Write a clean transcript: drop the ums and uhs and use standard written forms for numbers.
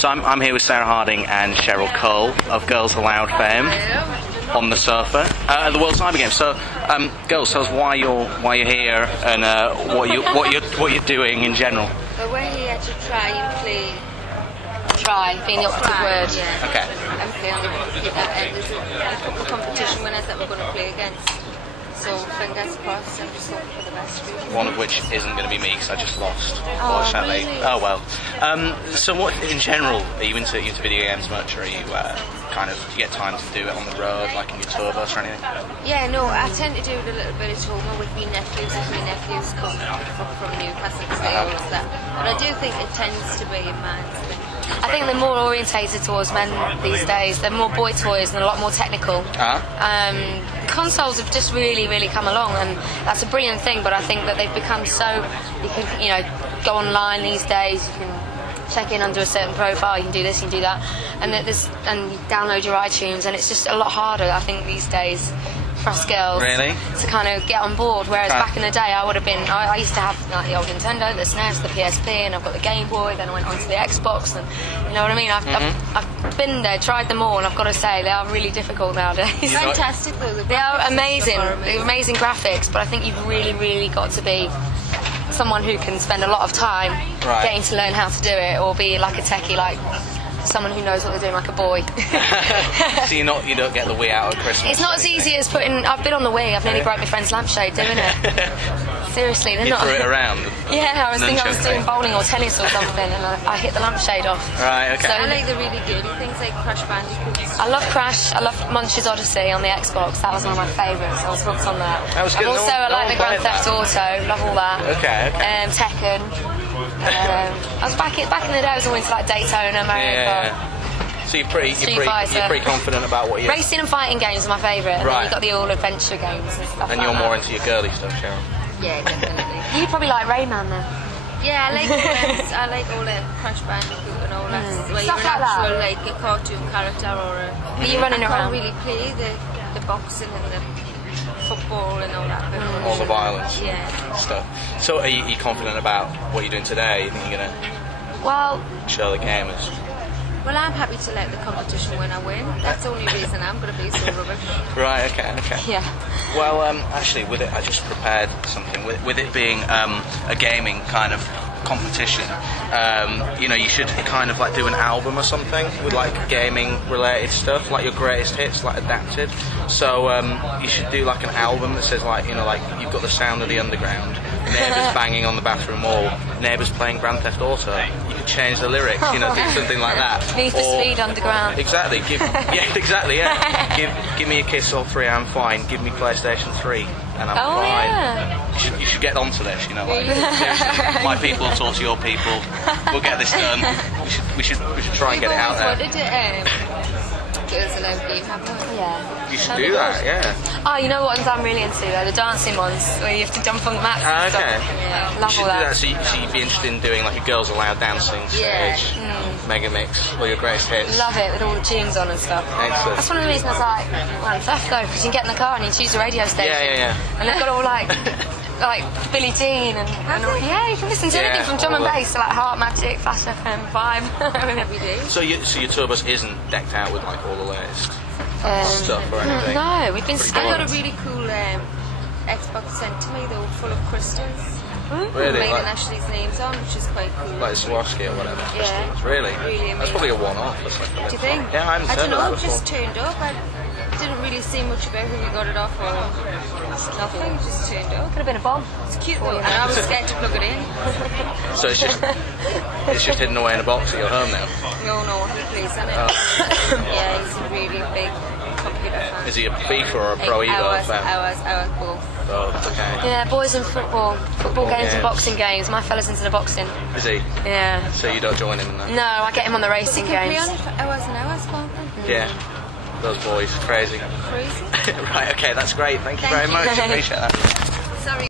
So I'm here with Sarah Harding and Cheryl Cole of Girls Aloud fame on the sofa at the World Cyber Games. So, girls, tell us why you're here and what you're doing in general. But we're here to try and play. Try, being the operative word. Yeah. Okay. And play on the computer. And there's a couple of competition winners that we're going to play against. So fingers crossed, and just hope for the best. Really. One of which isn't going to be me because I just lost, Oh, unfortunately. really? Oh well. So what, in general, are you into video games much, or are you do you get time to do it on the road, like in your tour bus or anything? Yeah, no, I tend to do it a little bit at home with my nephews, as my nephews come from Newcastle to say all of that. But I do think it tends to be a man's thing. I think they're more orientated towards men these days. They're more boy toys and a lot more technical. Consoles have just really come along, and that's a brilliant thing. But I think that they've become so you can go online these days. You can check in under a certain profile. You can do this, you can do that, and you download your iTunes, and it's just a lot harder. I think these days for us girls to kind of get on board. Whereas back in the day, I would have been. I used to have like the old Nintendo, the SNES, the PSP, and I've got the Game Boy. Then I went on to the Xbox, and you know what I mean. I've been there, tried them all, and I've got to say they are really difficult nowadays. Fantastic though. They are amazing. Amazing graphics, but I think you've really got to be someone who can spend a lot of time getting to learn how to do it, or be like a techie, like someone who knows what they're doing, like a boy. So you don't get the Wii out at Christmas? It's not as easy as putting. I've been on the Wii. I've nearly broke my friend's lampshade doing it. Seriously, they're not. You threw it around? Yeah, I was thinking I was doing bowling or tennis or something, and I hit the lampshade off. Right. Okay. So I like the really good things like Crash Bandicoot. I love Crash. I love Munch's Odyssey on the Xbox. That was one of my favourites. I was hooked on that. That was good. And also, I like the Grand Theft Auto. Love all that. Okay. Tekken. I was back in the day. I was all into like Daytona, Mario Kart. So you're pretty confident about what you're... Racing and fighting games are my favourite. Right. And then you've got the all-adventure games and stuff. And you're more into your girly stuff, Cheryl. Yeah, definitely. You probably like Rayman then. Yeah, I like all the Crash Bandicoot and all that. Where Stuff you're an like actual that. like a cartoon character or a. But you're running I around. can't really play the boxing and the football and all that. All the violence stuff. So are you confident about what you're doing today? You think you're going to show the gamers? Well, I'm happy to let the competition win. I win. That's the only reason I'm going to be so rubbish. Right, okay. Yeah. Well, actually, with it, I just prepared something. With it being a gaming kind of competition, you should kind of like do an album or something with like gaming-related stuff, like your greatest hits, like adapted. So you should do like an album that says like, like you've got the sound of the underground, neighbours banging on the bathroom wall, neighbours playing Grand Theft Auto. You could change the lyrics, do something like that. Need for Speed Underground. Exactly. Give me a kiss or free, I'm fine. Give me PlayStation 3 and I'm fine. Yeah. You should get onto this, like seriously. My people will talk to your people. We'll get this done. We should try and get it out there. What did Girls Aloud game happen? Yeah. You should do that, yeah. Oh, you know what ones I'm really into? The dancing ones, where you have to jump on the mats and stuff. Yeah, love all that. So you'd be interested in doing like a Girls Aloud dancing stage, mega mix, all your greatest hits. Love it, with all the tunes on and stuff. Excellent. That's one of the reasons I like Grand Theft though, because you can get in the car and you choose a radio station. Yeah. And they've got all like Billie Jean and all, you can listen to anything from drum and bass to like Heart Magic, Flash FM, Vibe, every day. So your tour bus isn't decked out with like all the latest stuff or anything? No, we've been I got a really cool Xbox sent to me, they were full of crystals. Really? Made Ashley's names on, which is quite cool. Like Swarovski or whatever. Yeah. Really? Really amazing. That's probably a one-off or something. Do you think? Yeah, I haven't don't heard know, of that it just before. turned up. I didn't really see much about who you got it off or nothing, it just turned up. Could have been a bomb. It's cute though, and I was scared to plug it in. So it's just hidden away in a box at your home now? No, he plays on it. Yeah, he's a really big computer fan. Is he a FIFA or a Pro Evo fan? I was both. Both, okay. Yeah, boys and football games and boxing games. My fella's into the boxing. Is he? Yeah. So you don't join him in that? No, I get him on the racing games. Play on it for hours and hours, can't they? Yeah. Those boys, crazy. Crazy. Right, okay, that's great. Thank you very much. Appreciate that.